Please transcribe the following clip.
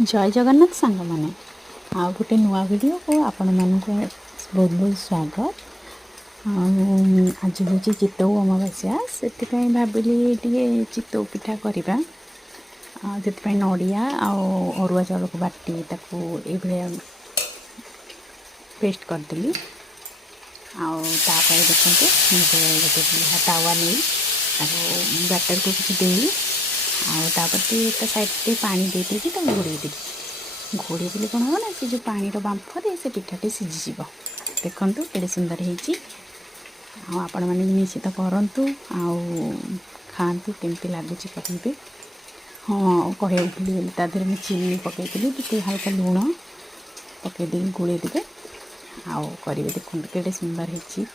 जय जगन्नाथ सांग मैंने आ गोटे नुआ वीडियो को आपण मानक बहुत बहुत स्वागत। आज हूँ चितौ अमाबस्या से भाविली टे चितौ पिठा करवा से नड़िया अरुआ चाउल को बाटी ये पेस्ट करदेली। आपर देखते गोटे तावा नहीं बैटर को किसी दे आपर साइड पानी दे घोड़े घोड़े देले कौन हम ना से जो पानी बांफरे से पिठाटी सीझीज देखूँ के सुंदर होती। आपण मैंने निश्चित करूँ खातु केमती लगुच कहे। हाँ कहे उठली तादेह मुझे चीनी पकईली टी हल्का लुण पकईदे गोड़े देवे आउ करेंगे देखते के सुंदर होती।